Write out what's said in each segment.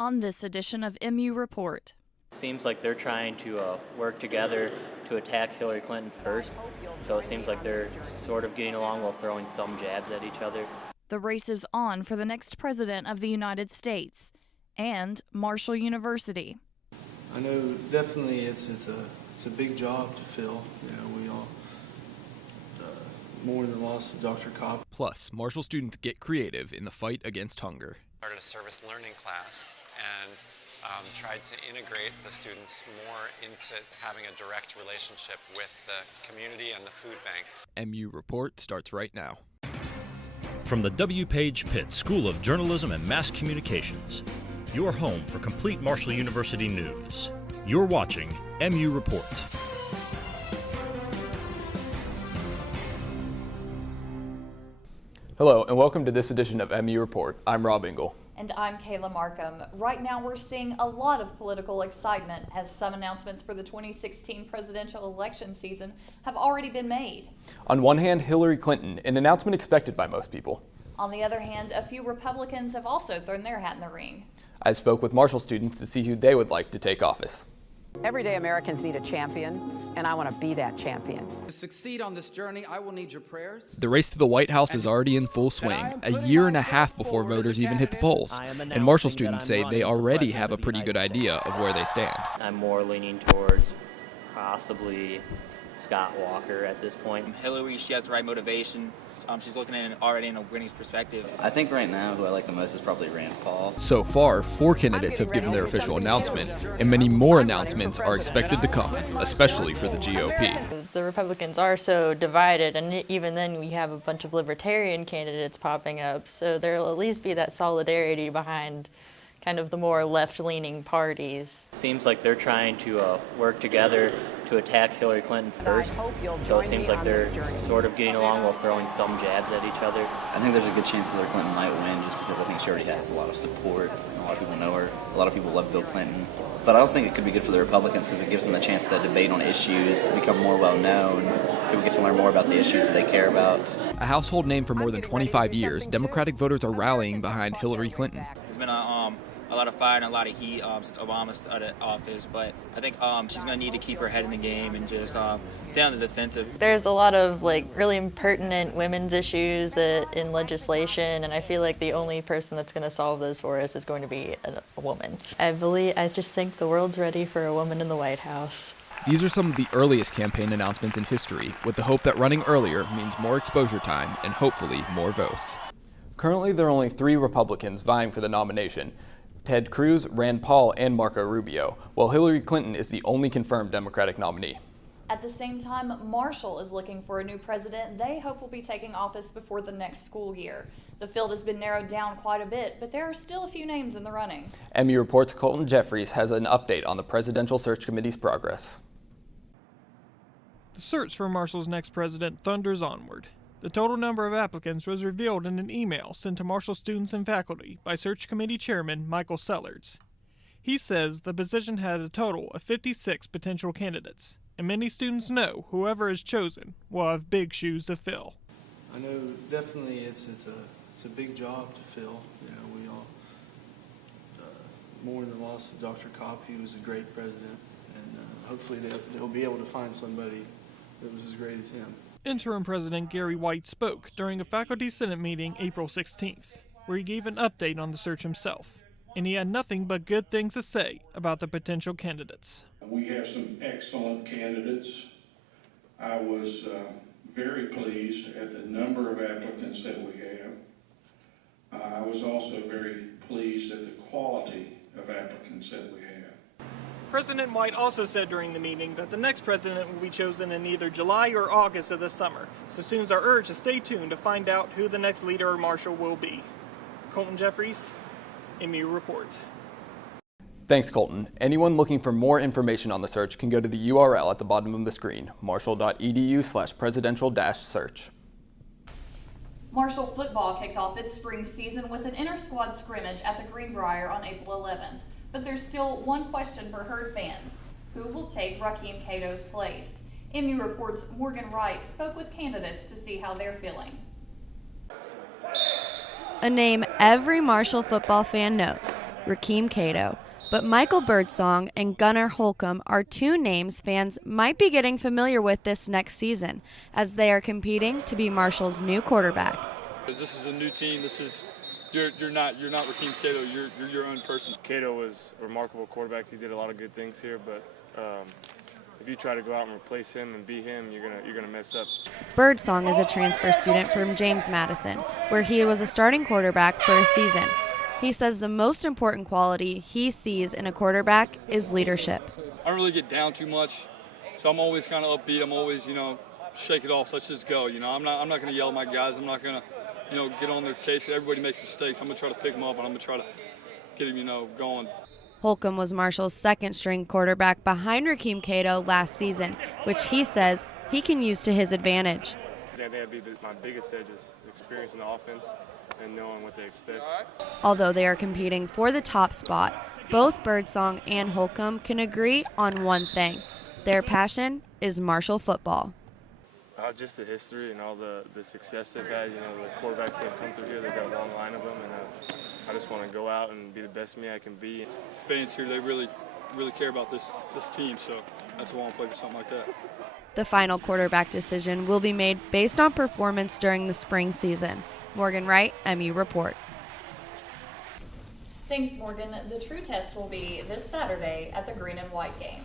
on this edition of MU Report. Seems like they're trying to work together to attack Hillary Clinton first, so it seems like they're sort of getting along while throwing some jabs at each other. The race is on for the next president of the United States and Marshall University. I know definitely it's a big job to fill. You know, we all mourn the loss of Dr. Kopp. Plus, Marshall students get creative in the fight against hunger. Started a service learning class and tried to integrate the students more into having a direct relationship with the community and the food bank. MU Report starts right now. From the W. Page Pitt School of Journalism and Mass Communications, your home for complete Marshall University news. You're watching MU Report. Hello, and welcome to this edition of MU Report. I'm Rob Engel. And I'm Kayla Markham. Right now we're seeing a lot of political excitement as some announcements for the 2016 presidential election season have already been made. On one hand, Hillary Clinton, an announcement expected by most people. On the other hand, a few Republicans have also thrown their hat in the ring. I spoke with Marshall students to see who they would like to take office. Everyday Americans need a champion, and I want to be that champion. To succeed on this journey, I will need your prayers. The race to the White House is already in full swing, a year and a half before voters even hit the polls. And Marshall students say they already have a pretty good idea of where they stand. I'm more leaning towards possibly Scott Walker at this point. Hillary, she has the right motivation. She's looking at it already in a winning perspective. I think right now who I like the most is probably Rand Paul. So far, 4 candidates have given their official announcement, and many more announcements are expected to come, especially for the GOP. The Republicans are so divided, and even then we have a bunch of libertarian candidates popping up, so there'll at least be that solidarity behind kind of the more left-leaning parties. Seems like they're trying to work together to attack Hillary Clinton first, so it seems like they're sort of getting along while throwing some jabs at each other. I think there's a good chance Hillary Clinton might win just because I think she already has a lot of support. A lot of people know her. A lot of people love Bill Clinton. But I also think it could be good for the Republicans because it gives them a chance to debate on issues, become more well-known. People get to learn more about the issues that they care about. A household name for more than 25 years, Democratic voters are rallying behind Hillary Clinton. There's been a lot of fire and a lot of heat since Obama started office, but I think she's going to need to keep her head in the game and just stay on the defensive. There's a lot of really impertinent women's issues in legislation, and I feel like the only person that's going to solve those for us is going to be a woman. I just think the world's ready for a woman in the White House. These are some of the earliest campaign announcements in history, with the hope that running earlier means more exposure time and hopefully more votes. Currently, there are only 3 Republicans vying for the nomination: Ted Cruz, Rand Paul, and Marco Rubio, while Hillary Clinton is the only confirmed Democratic nominee. At the same time, Marshall is looking for a new president they hope will be taking office before the next school year. The field has been narrowed down quite a bit, but there are still a few names in the running. MU Reports' Colton Jeffries has an update on the Presidential Search Committee's progress. The search for Marshall's next president thunders onward. The total number of applicants was revealed in an email sent to Marshall students and faculty by Search Committee Chairman Michael Sellards. He says the position had a total of 56 potential candidates, and many students know whoever is chosen will have big shoes to fill. I know definitely it's a big job to fill. You know, we all mourn the loss of Dr. Kopp. He was a great president, and hopefully they'll be able to find somebody that was as great as him. Interim President Gary White spoke during a Faculty Senate meeting April 16th, where he gave an update on the search himself, and he had nothing but good things to say about the potential candidates. We have some excellent candidates. I was very pleased at the number of applicants that we have. I was also very pleased at the quality of applicants that we have. President White also said during the meeting that the next president will be chosen in either July or August of this summer, so students are urged to stay tuned to find out who the next leader or marshal will be. Colton Jeffries, MU Report. Thanks, Colton. Anyone looking for more information on the search can go to the URL at the bottom of the screen, marshall.edu/presidential-search. Marshall football kicked off its spring season with an inter-squad scrimmage at the Greenbrier on April 11th. But there's still one question for Herd fans: who will take Rakeem Cato's place? MU Reports' Morgan Wright spoke with candidates to see how they're feeling. A name every Marshall football fan knows: Rakeem Cato. But Michael Birdsong and Gunnar Holcomb are two names fans might be getting familiar with this next season, as they are competing to be Marshall's new quarterback. This is a new team. You're not Rakeem Cato. You're your own person. Cato was a remarkable quarterback. He did a lot of good things here, but if you try to go out and replace him and be him, you're gonna mess up. Birdsong is a transfer student from James Madison, where he was a starting quarterback for a season. He says the most important quality he sees in a quarterback is leadership. I don't really get down too much, so I'm always kind of upbeat. I'm always, shake it off. Let's just go. I'm not going to yell at my guys. I'm not going to, get on their case. Everybody makes mistakes. I'm going to try to pick them up, and I'm going to try to get them, going. Holcomb was Marshall's second-string quarterback behind Rakeem Cato last season, which he says he can use to his advantage. That'd be my biggest edge is experience in the offense and knowing what they expect. Although they are competing for the top spot, both Birdsong and Holcomb can agree on one thing. Their passion is Marshall football. Just the history and all the success they've had. The quarterbacks that have come through here, they've got a long line of them, and I just want to go out and be the best me I can be. The fans here, they really care about this team, so that's why I want to play for something like that. The final quarterback decision will be made based on performance during the spring season. Morgan Wright, MU Report. Thanks, Morgan. The true test will be this Saturday at the Green and White game.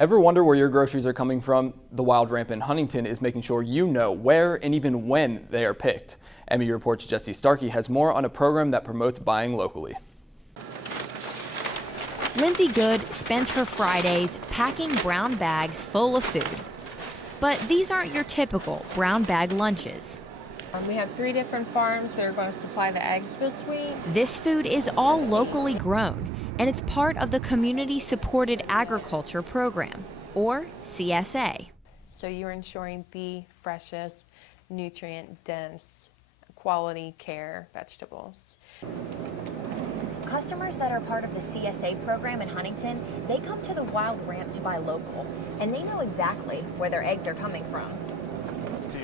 Ever wonder where your groceries are coming from? The Wild Ramp in Huntington is making sure you know where and even when they are picked. MU Report's Jesse Starkey has more on a program that promotes buying locally. Lindsay Good spends her Fridays packing brown bags full of food. But these aren't your typical brown bag lunches. We have 3 different farms that are going to supply the eggs this week. This food is all locally grown, and it's part of the Community Supported Agriculture Program, or CSA. So you're ensuring the freshest, nutrient-dense, quality care vegetables. Customers that are part of the CSA program in Huntington, they come to the Wild Ramp to buy local, and they know exactly where their eggs are coming from.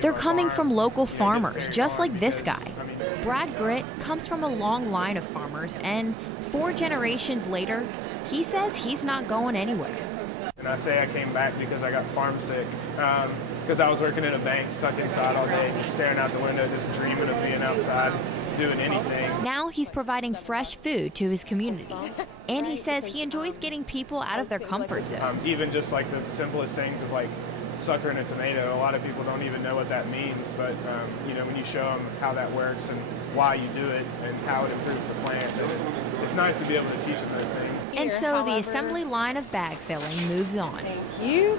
They're coming from local farmers, just like this guy. Brad Gritt comes from a long line of farmers, and 4 generations later, he says he's not going anywhere. And I say I came back because I got farm sick, because I was working in a bank, stuck inside all day, just staring out the window, just dreaming of being outside, doing anything. Now he's providing fresh food to his community, and he says he enjoys getting people out of their comfort zone. Even just like the simplest things of like suckering a tomato, a lot of people don't even know what that means, but when you show them how that works and why you do it and how it improves the plant, it's nice to be able to teach them those things. And so the assembly line of bag filling moves on. Thank you.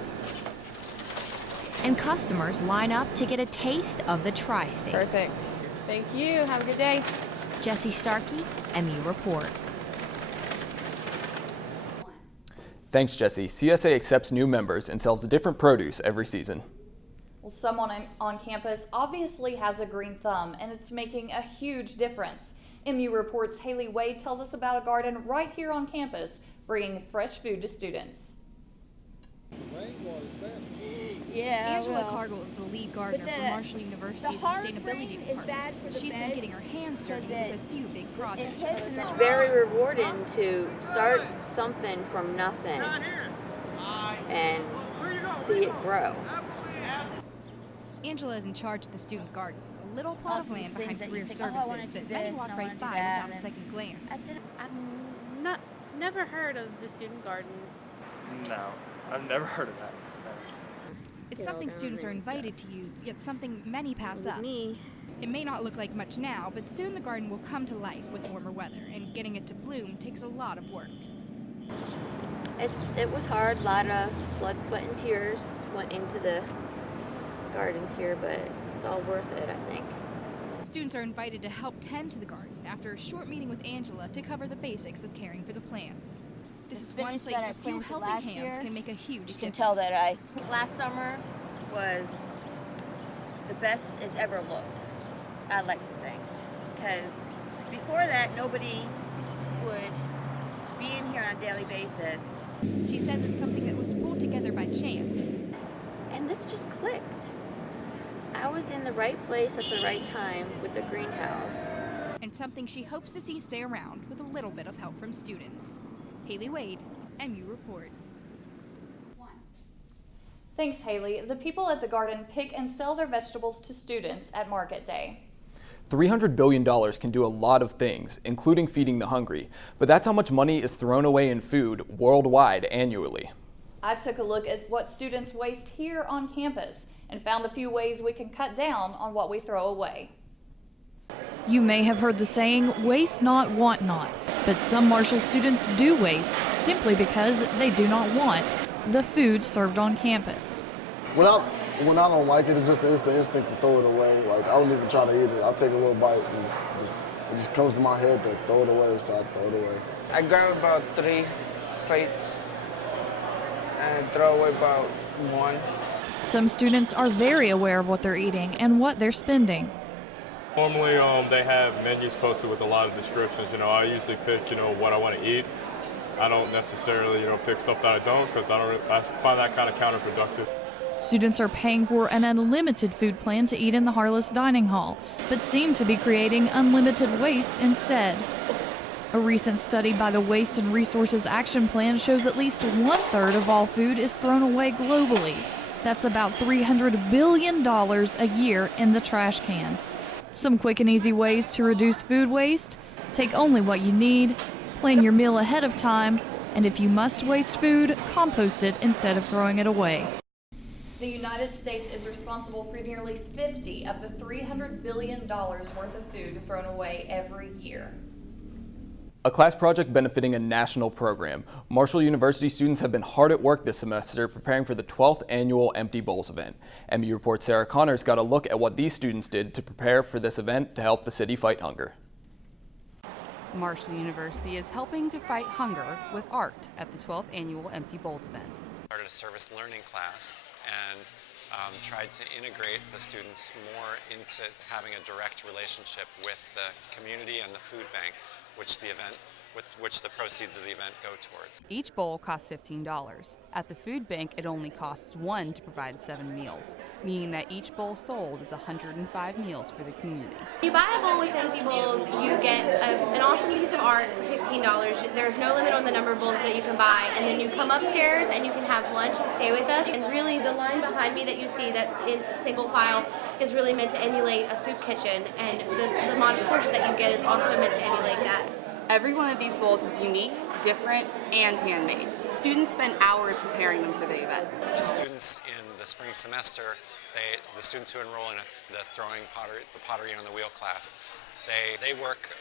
And customers line up to get a taste of the Tri-State. Perfect. Thank you. Have a good day. Jesse Starkey, MU Report. Thanks, Jesse. CSA accepts new members and sells different produce every season. Well, someone on campus obviously has a green thumb, and it's making a huge difference. MU Report's Haley Wade tells us about a garden right here on campus, bringing fresh food to students. Yeah, Angela Cargill is the lead gardener for Marshall University's Sustainability Department. She's been getting her hands dirty with a few big projects. It's very rewarding to start something from nothing and see it grow. Angela is in charge of the student garden, a little plot of land behind career services that many walk right by without a second glance. I've never heard of the student garden. No, I've never heard of that. It's something students are invited to use, yet something many pass up. It may not look like much now, but soon the garden will come to life with warmer weather, and getting it to bloom takes a lot of work. It was hard, a lot of blood, sweat, and tears went into the gardens here, but it's all worth it, I think. Students are invited to help tend to the garden after a short meeting with Angela to cover the basics of caring for the plants. This is one place a few helping hands can make a huge difference. You can tell that last summer was the best it's ever looked, I'd like to think. Because before that, nobody would be in here on a daily basis. She said it's something that was pulled together by chance. And this just clicked. I was in the right place at the right time with the greenhouse. and something she hopes to see stay around with a little bit of help from students. Haley Wade, MU Report. Thanks, Haley. The people at the garden pick and sell their vegetables to students at Market Day. $300 billion can do a lot of things, including feeding the hungry, but that's how much money is thrown away in food worldwide annually. I took a look at what students waste here on campus and found a few ways we can cut down on what we throw away. You may have heard the saying, waste not, want not, but some Marshall students do waste simply because they do not want the food served on campus. When I don't like it, it's just the instinct to throw it away. Like, I don't even try to eat it. I'll take a little bite and it just comes to my head to throw it away, so I throw it away. I grab about 3 plates and throw away about 1. Some students are very aware of what they're eating and what they're spending. Normally, they have menus posted with a lot of descriptions. I usually pick, what I want to eat. I don't necessarily, pick stuff that I don't, because I find that kind of counterproductive. Students are paying for an unlimited food plan to eat in the Harless Dining Hall, but seem to be creating unlimited waste instead. A recent study by the Waste and Resources Action Plan shows at least 1/3 of all food is thrown away globally. That's about $300 billion a year in the trash can. Some quick and easy ways to reduce food waste: take only what you need, plan your meal ahead of time, and if you must waste food, compost it instead of throwing it away. The United States is responsible for nearly 50 of the $300 billion worth of food thrown away every year. A class project benefiting a national program. Marshall University students have been hard at work this semester preparing for the 12th annual Empty Bowls event. MU Report's Sarah Connors got a look at what these students did to prepare for this event to help the city fight hunger. Marshall University is helping to fight hunger with art at the 12th annual Empty Bowls event. I started a service learning class and tried to integrate the students more into having a direct relationship with the community and the food bank, which the proceeds of the event go towards. Each bowl costs $15. At the food bank, it only costs $1 to provide 7 meals, meaning that each bowl sold is 105 meals for the community. You buy a bowl with Empty Bowls, you get an awesome piece of art for $15. There's no limit on the number of bowls that you can buy, and then you come upstairs and you can have lunch and stay with us. And really, the line behind me that you see that's in single file is really meant to emulate a soup kitchen, and the modest portion that you get is also meant to emulate that. Every one of these bowls is unique, different, and handmade. Students spend hours preparing them for the event. The students in the spring semester, the students who enroll in the pottery on the wheel class, they work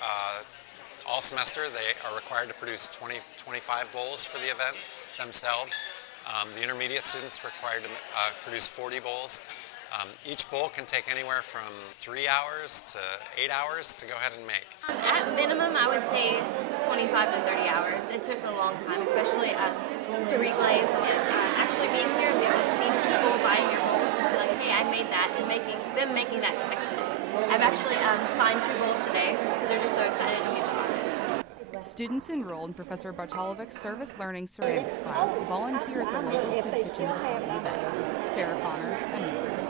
all semester. They are required to produce 25 bowls for the event themselves. The intermediate students are required to produce 40 bowls. Each bowl can take anywhere from 3 hours to 8 hours to go ahead and make. At minimum, I would say 25 to 30 hours. It took a long time, especially to reglaze. Is actually being here and be able to see the people buying your bowls and be like, hey, I made that, and making that connection. I've actually signed 2 bowls today because they're just so excited to meet the artists. Students enrolled in Professor Bartolovik's Service Learning Ceramics class volunteer at the local soup kitchen before the event. Sarah Connors, MU.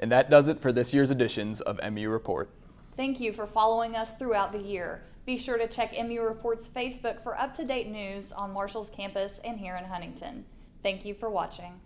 And that does it for this year's editions of MU Report. Thank you for following us throughout the year. Be sure to check MU Report's Facebook for up-to-date news on Marshall's campus and here in Huntington. Thank you for watching.